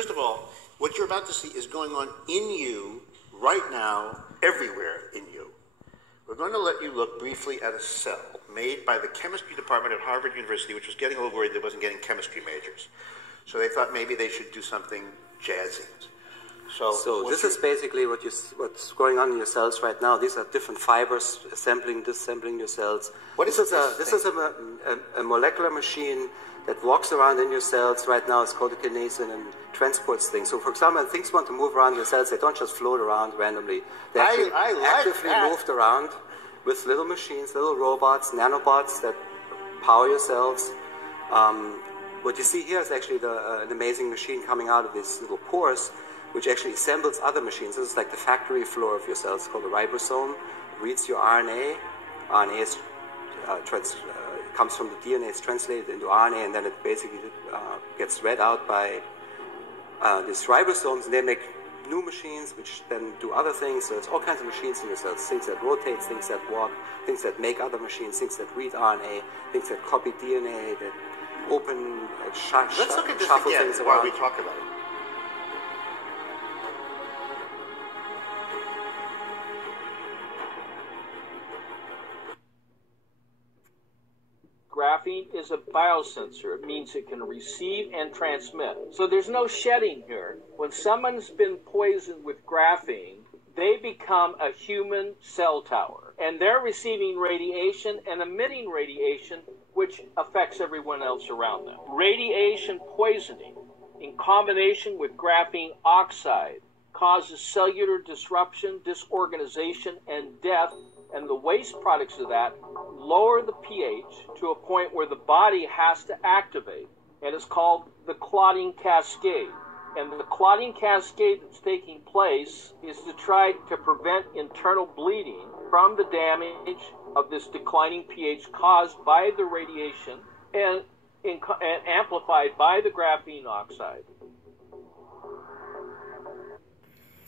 First of all, what you're about to see is going on in you right now, everywhere in you. We're going to let you look briefly at a cell made by the chemistry department at Harvard University, which was getting a little worried they wasn't getting chemistry majors. So they thought maybe they should do something jazzy. So this is basically what's going on in your cells right now. These are different fibers assembling, disassembling your cells. This is a molecular machine that walks around in your cells right now. It's called a kinesin and transports things. So for example, when things want to move around your cells, they don't just float around randomly. They actually actively moved around with little machines, little robots, nanobots that power your cells. What you see here is actually an amazing machine coming out of these little pores, which actually assembles other machines. This is like the factory floor of your cells. It's called a ribosome. It reads your RNA. RNA is, comes from the DNA, it's translated into RNA, and then it basically gets read out by these ribosomes, and they make new machines which then do other things. So there's all kinds of machines in your cells, things that rotate, things that walk, things that make other machines, things that read RNA, things that copy DNA, that open, Let's look at this shuffle again things while around. we talk about it. Graphene is a biosensor. It means it can receive and transmit. So there's no shedding here. When someone's been poisoned with graphene, they become a human cell tower. And they're receiving radiation and emitting radiation, which affects everyone else around them. Radiation poisoning, in combination with graphene oxide, causes cellular disruption, disorganization, and death. And the waste products of that lower the pH to a point where the body has to activate. And it's called the clotting cascade. And the clotting cascade that's taking place is to try to prevent internal bleeding from the damage of this declining pH caused by the radiation and amplified by the graphene oxide.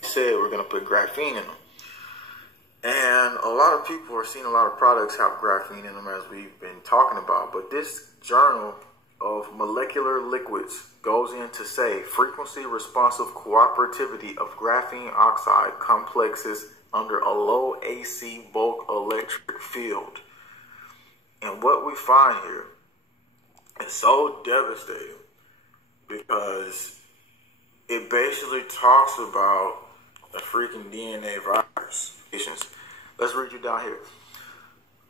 Said we're going to put graphene in them. And a lot of people are seeing a lot of products have graphene in them, as we've been talking about. But this journal of molecular liquids goes in to say frequency responsive cooperativity of graphene oxide complexes under a low AC bulk electric field. And what we find here is so devastating because it basically talks about a freaking DNA virus. Let's read you down here.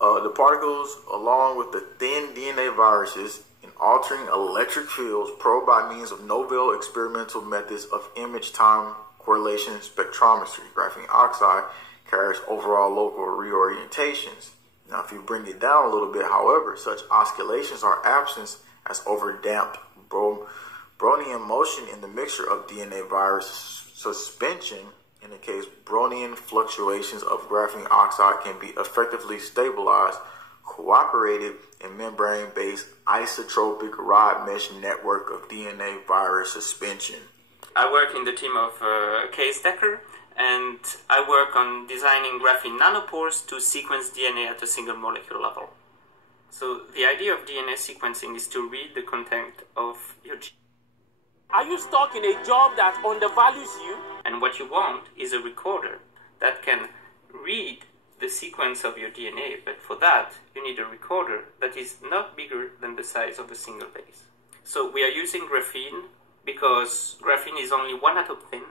The particles, along with the thin DNA viruses, in altering electric fields probed by means of novel experimental methods of image time correlation spectrometry. Graphene oxide carries overall local reorientations. Now, if you bring it down a little bit, however, such oscillations are absent as overdamped Brownian motion in the mixture of DNA virus suspension. In the case, Brownian fluctuations of graphene oxide can be effectively stabilized, cooperated in membrane-based isotropic rod mesh network of DNA virus suspension. I work in the team of Case Decker, and I work on designing graphene nanopores to sequence DNA at a single molecule level. So the idea of DNA sequencing is to read the content of your gene. Are you stuck in a job that undervalues you? And what you want is a recorder that can read the sequence of your DNA, but for that you need a recorder that is not bigger than the size of a single base. So we are using graphene because graphene is only 1 atom thin.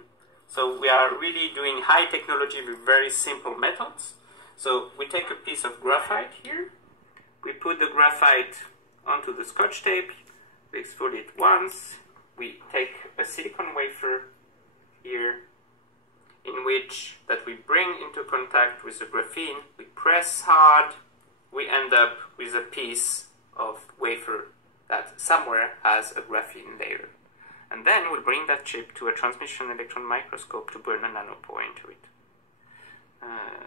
So we are really doing high technology with very simple methods. So we take a piece of graphite here, we put the graphite onto the scotch tape, we extrude it once, we take a silicon wafer here, in which that we bring into contact with the graphene, we press hard, we end up with a piece of wafer that somewhere has a graphene layer. And then we'll bring that chip to a transmission electron microscope to burn a nanopore into it.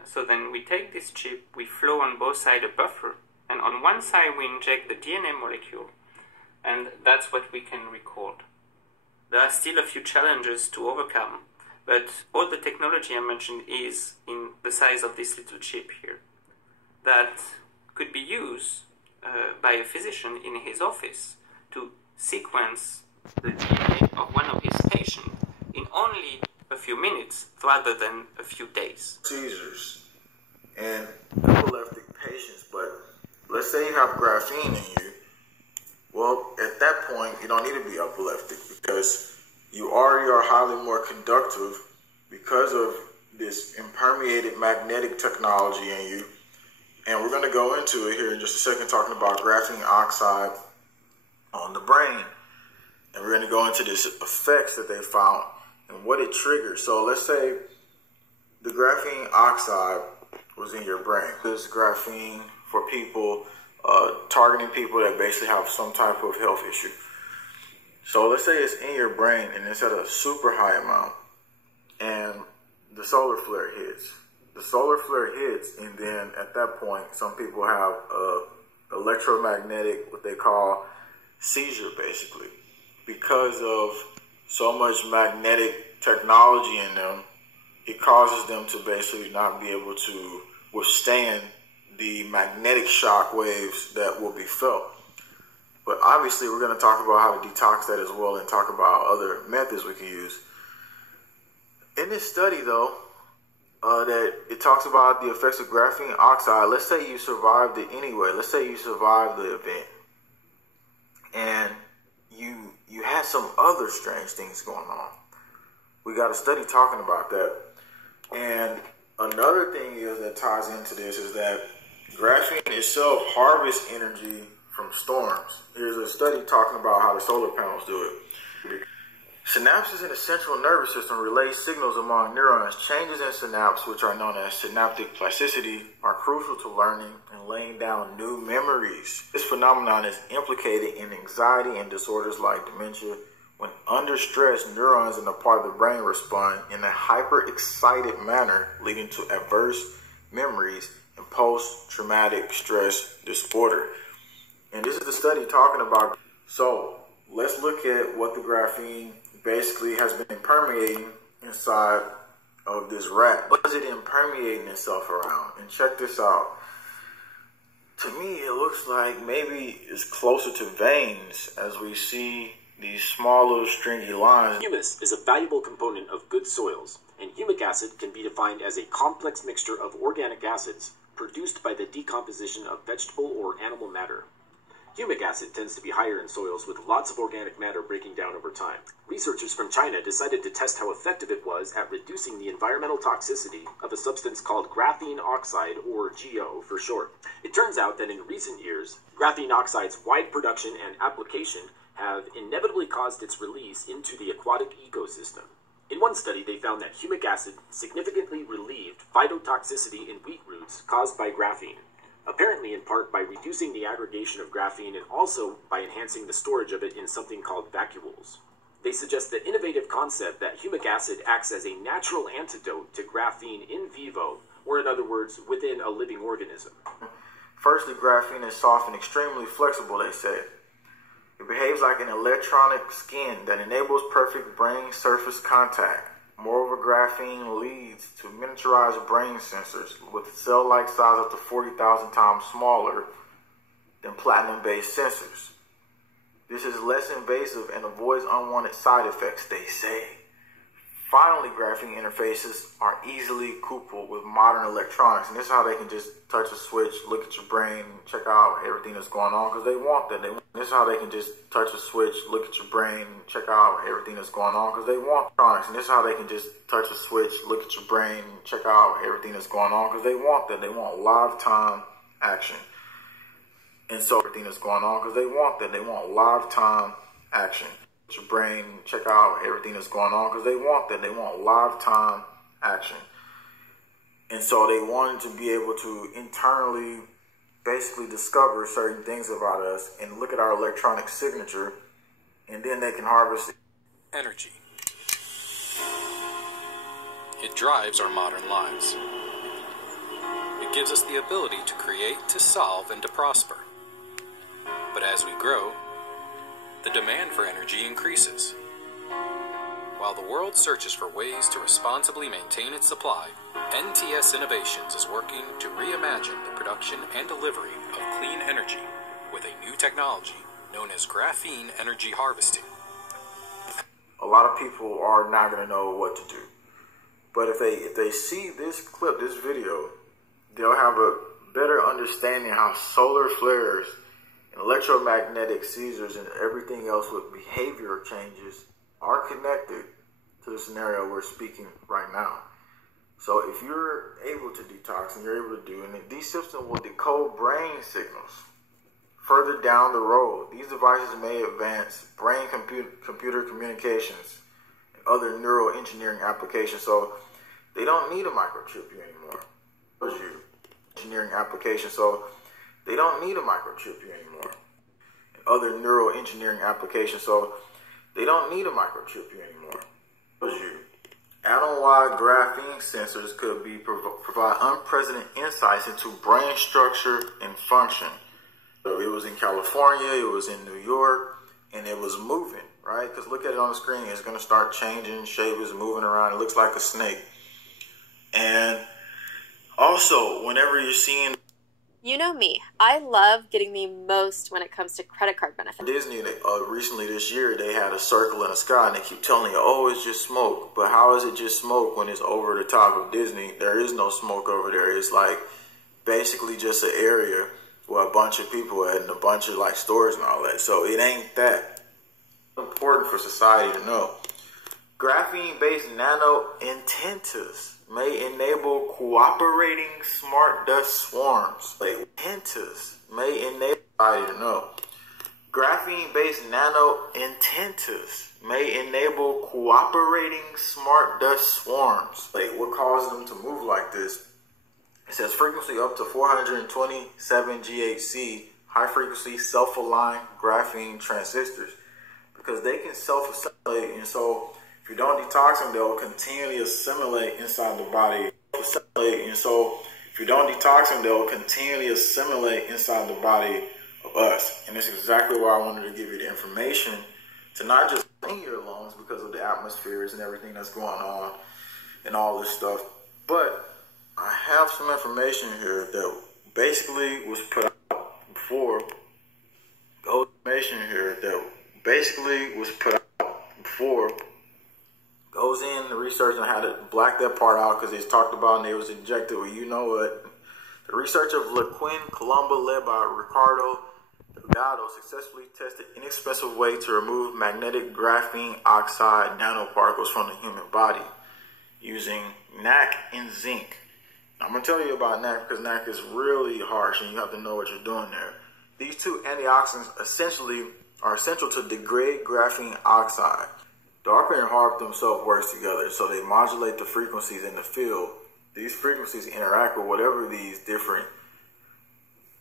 So then we take this chip, we flow on both sides a buffer, and on one side we inject the DNA molecule, and that's what we can record. There are still a few challenges to overcome, but all the technology I mentioned is in the size of this little chip here that could be used by a physician in his office to sequence the DNA of one of his patients. few minutes rather than a few days. Seizures and epileptic patients, but let's say you have graphene in you. Well, at that point, you don't need to be epileptic because you already are highly more conductive because of this impermeated magnetic technology in you. And we're going to go into it here in just a second, talking about graphene oxide on the brain. And we're going to go into this effects that they found and what it triggers. So let's say the graphene oxide was in your brain. This graphene for people, targeting people that basically have some type of health issue. So let's say it's in your brain and it's at a super high amount and the solar flare hits. The solar flare hits, and then at that point, some people have electromagnetic, what they call seizure, basically. Because of so much magnetic technology in them, it causes them to basically not be able to withstand the magnetic shock waves that will be felt. But obviously, we're going to talk about how to detox that as well and talk about other methods we can use. In this study, though, that it talks about the effects of graphene oxide. Let's say you survived it anyway. Let's say you survived the event, and you had some other strange things going on. We got a study talking about that. And another thing is that ties into this is that graphene itself harvests energy from storms. Here's a study talking about how the solar panels do it. Synapses in the central nervous system relay signals among neurons. Changes in synapse, which are known as synaptic plasticity, are crucial to learning and laying down new memories. This phenomenon is implicated in anxiety and disorders like dementia. When under stress, neurons in the part of the brain respond in a hyper-excited manner, leading to adverse memories and post-traumatic stress disorder. And this is the study talking about. So let's look at what the graphene basically has been permeating inside of this rat. What is it impermeating itself around? And check this out. To me, it looks like maybe it's closer to veins as we see these small little stringy lines. Humus is a valuable component of good soils, and humic acid can be defined as a complex mixture of organic acids produced by the decomposition of vegetable or animal matter. Humic acid tends to be higher in soils with lots of organic matter breaking down over time. Researchers from China decided to test how effective it was at reducing the environmental toxicity of a substance called graphene oxide, or GO for short. It turns out that in recent years, graphene oxide's wide production and application have inevitably caused its release into the aquatic ecosystem. In one study, they found that humic acid significantly relieved phytotoxicity in wheat roots caused by graphene, apparently in part by reducing the aggregation of graphene and also by enhancing the storage of it in something called vacuoles. They suggest the innovative concept that humic acid acts as a natural antidote to graphene in vivo, or in other words, within a living organism. Firstly, graphene is soft and extremely flexible, they say. It behaves like an electronic skin that enables perfect brain surface contact. Moreover, graphene leads to miniaturized brain sensors with cell-like size up to 40,000 times smaller than platinum-based sensors. This is less invasive and avoids unwanted side effects, they say. Finally, graphene interfaces are easily coupled with modern electronics, and this is how they can just touch a switch, look at your brain, check out everything that's going on, because they want that. This is how they can just touch a switch, look at your brain, check out everything that's going on, because they want electronics. And this is how they can just touch a switch, look at your brain, check out everything that's going on, because they want that. They want live time action. And so everything that's going on, because they want that. They want live time action. Your brain, check out everything that's going on, because they want that. They want live time action. And so they wanted to be able to internally basically discover certain things about us and look at our electronic signature, and then they can harvest it. Energy. It drives our modern lives. It gives us the ability to create, to solve, and to prosper. But as we grow, the demand for energy increases. While the world searches for ways to responsibly maintain its supply, NTS Innovations is working to reimagine the production and delivery of clean energy with a new technology known as graphene energy harvesting. A lot of people are not going to know what to do. But if they see this clip, this video, they'll have a better understanding how solar flares and electromagnetic seizures and everything else with behavior changes are connected to the scenario we're speaking right now. So if you're able to detox and you're able to do it, these systems will decode brain signals further down the road. These devices may advance brain computer communications and other neuroengineering applications. So they don't need a microchip you anymore. Engineering applications. So they don't need a microchip you anymore. And other neuroengineering applications. So they don't need a microchip you anymore. Atom-wide graphene sensors could provide unprecedented insights into brain structure and function. So it was in California, it was in New York, and it was moving, right? Because look at it on the screen. It's going to start changing shape. It's moving around. It looks like a snake. And also, whenever you're seeing... You know me. I love getting the most when it comes to credit card benefits. Disney, recently this year, they had a circle in the sky, and they keep telling you, oh, it's just smoke. But how is it just smoke when it's over the top of Disney? There is no smoke over there. It's like basically just an area where a bunch of people at and a bunch of like stores and all that. So it ain't that important for society to know. Graphene-based nano antennas may enable cooperating smart dust swarms. Antennas may enable society to know. Graphene-based nano antennas may enable cooperating smart dust swarms. What causes them to move like this? It says frequency up to 427 GHz, high frequency self-aligned graphene transistors, because they can self-assimilate, and so if you don't detox them, they'll continually assimilate inside the body. And so if you don't detox them, they'll continually assimilate inside the body of us. And this is exactly why I wanted to give you the information to not just in your lungs because of the atmospheres and everything that's going on and all this stuff, but I have some information here that basically was put out before. The information here that basically was put out before goes in the research on how to black that part out because it's talked about and it was injected with, you know what. The research of LaQuinn Colombo led by Ricardo Delgado successfully tested an inexpensive way to remove magnetic graphene oxide nanoparticles from the human body using NAC and zinc. I'm going to tell you about NAC because NAC is really harsh and you have to know what you're doing there. These two antioxidants essentially are essential to degrade graphene oxide. DARPA and HARP themselves works together, so they modulate the frequencies in the field. These frequencies interact with whatever these different...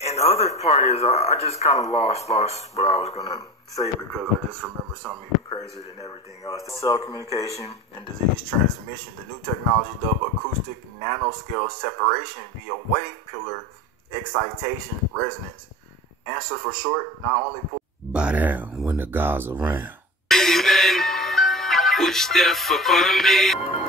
And the other part is, I just kind of lost what I was going to say because I just remember something even crazier than everything else. Cell communication and disease transmission. The new technology dubbed acoustic nanoscale separation via wave pillar excitation resonance. Answer for short, not only... Bow down when the God's around. Wish death upon me.